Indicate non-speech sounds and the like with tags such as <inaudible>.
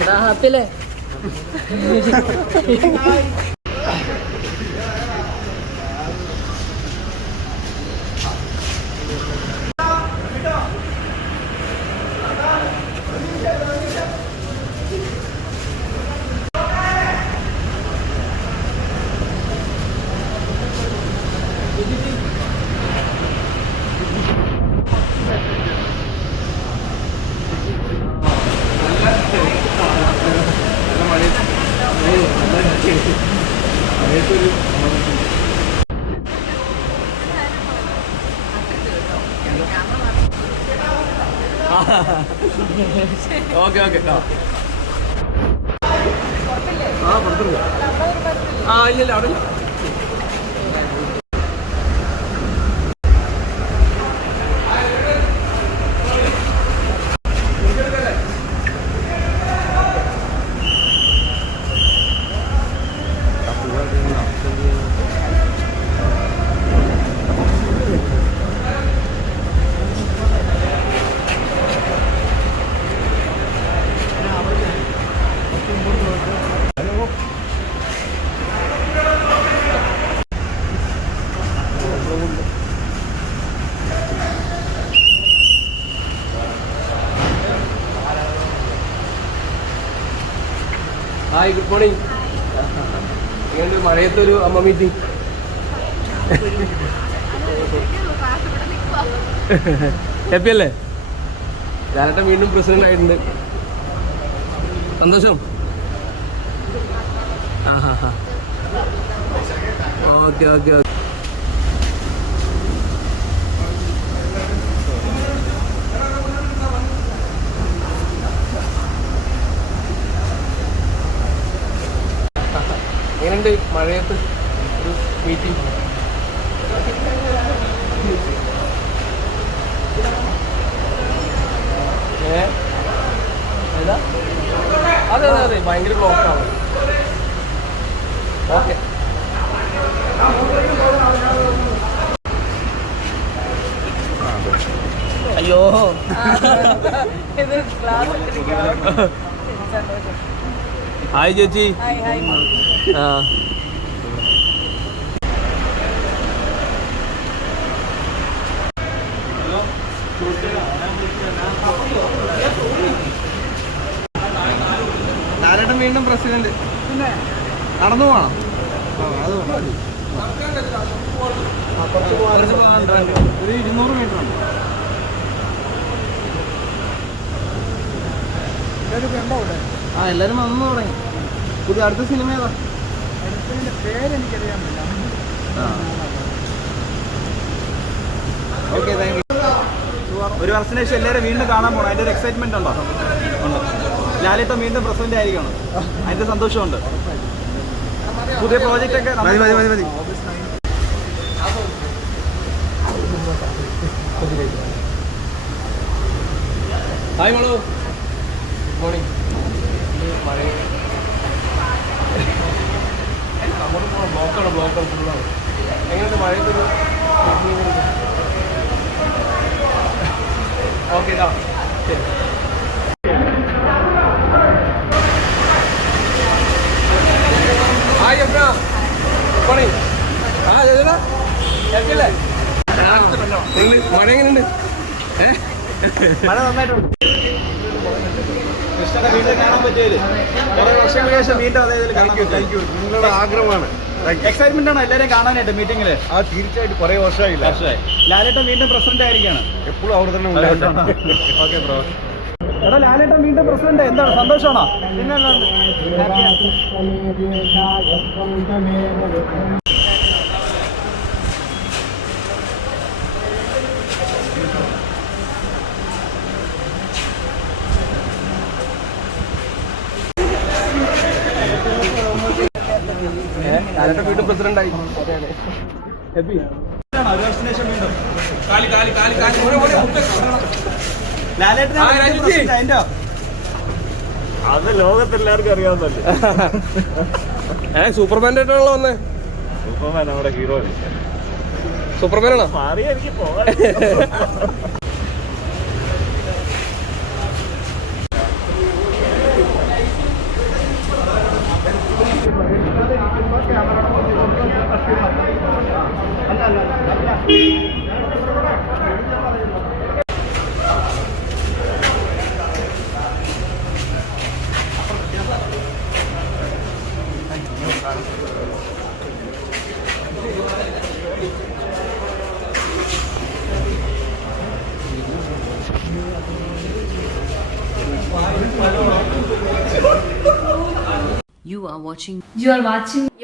എടാ ഹാപ്പി അല്ലേ okay okay ആ. പുറത്തുണ്ട്. ആ ഇല്ല അവിടെ ഇല്ല. ഹായ് ഗുഡ് മോർണിംഗ് എങ്ങനെയുണ്ട് മഴയത്തൊരു അമ്മ മീറ്റിംഗ് ഹാപ്പി അല്ലേ? ഞാനട്ട വീണ്ടും പ്രസിഡന്റ് ആയിട്ടുണ്ട് സന്തോഷം. ആ ഹാ ഹാ ഓക്കെ ഓക്കെ ഓക്കെ. എങ്ങനെയുണ്ട് മഴയത്ത് ഒരു മീറ്റിംഗ് ഏ? ഏതാ? അതെ അതെ അതെ. ഭയങ്കര ബ്ലോക്കാണ് ഓക്കെ. അയ്യോ. ഇത് ക്ലാസ് സന്തോഷം <laughs> ഹായ് ചേച്ചി. Hi hi. ആ. വീണ്ടും പ്രസിഡന്റ്. നടന്നു പോകണം അത് മതി. കുറച്ച് പോകാനുണ്ട്. ഒരു ഇരുന്നൂറ് മീറ്റർ ഉണ്ട്. ആ എല്ലാരും വന്നു തുടങ്ങി. പുതിയ അടുത്ത സിനിമ ഏതാ? ഓക്കെ താങ്ക് യു ഒരു വർഷത്തിന് ശേഷം എല്ലാവരും വീണ്ടും കാണാൻ പോകണം അതിന്റെ ഒരു എക്സൈറ്റ്മെന്റ് ഉണ്ടോ? ഉണ്ട്. ലാലിട്ടം വീണ്ടും പ്രസിഡന്റ് ആയിരിക്കണം. അതിന്റെ സന്തോഷമുണ്ട്. പുതിയ പ്രോജക്റ്റ് ഒക്കെ മതി മതി മതി മതി. ഹായ് മോളു ഗുഡ് മോർണിംഗ് മഴ അങ്ങോട്ട് പോകണം ബ്ലോക്കാണ് ബ്ലോക്കാണ് ഫുള്ളാണ് എങ്ങനെയുണ്ട് മഴയത്തൊരു ഓക്കെ ഇതാ. ശരി ഹായ് ആ നിങ്ങൾ മഴ എങ്ങനെയുണ്ട്? ഏ? മഴ നന്നായിട്ടുണ്ട്. കൃഷ്ണനെ വീണ്ടും കാണാൻ പറ്റിയത് കുറെ വർഷങ്ങൾക്ക് ശേഷം വീണ്ടും അതേ ഇതിൽ കാണാൻ പറ്റും. നിങ്ങളുടെ ആഗ്രഹമാണ്. എക്സൈറ്റ്മെന്റ് ആണ് എല്ലാവരെയും കാണാനായിട്ട് മീറ്റിംഗിൽ ആ തീർച്ചയായിട്ടും കുറെ വർഷമായില്ല ലാലേട്ടൻ. വീണ്ടും പ്രസിഡന്റ് ആയിരിക്കാണ്. എപ്പോഴും അവിടെ തന്നെ ഉണ്ടായിരുന്നു ഓക്കെ ബ്രോ. എടാ ലാലേട്ടൻ വീണ്ടും പ്രസിഡന്റ്. എന്താണ് സന്തോഷമാണോ ഞാനെന്റെ വീണ്ടും പ്രസിഡന്റ് ആയി ഹാപ്പി ഒരു വർഷത്തിന് ശേഷം വീണ്ടും കാലി കാലി കാലി കാലി ഓടി ഓടി മുട്ട ലാലേട്ടൻ രാജുജി. അതിന്റെ അത് ലോകത്തെല്ലാവർക്കും അറിയാവുന്നല്ലേ ഏ സൂപ്പർമാന്റെ ആയിട്ടാണല്ലോ വന്നേ. സൂപ്പർമാൻ നമ്മുടെ ഹീറോ സൂപ്പർമാനാണോ? അറിയാം എനിക്ക് പോകാൻ. You are watching. You are watching.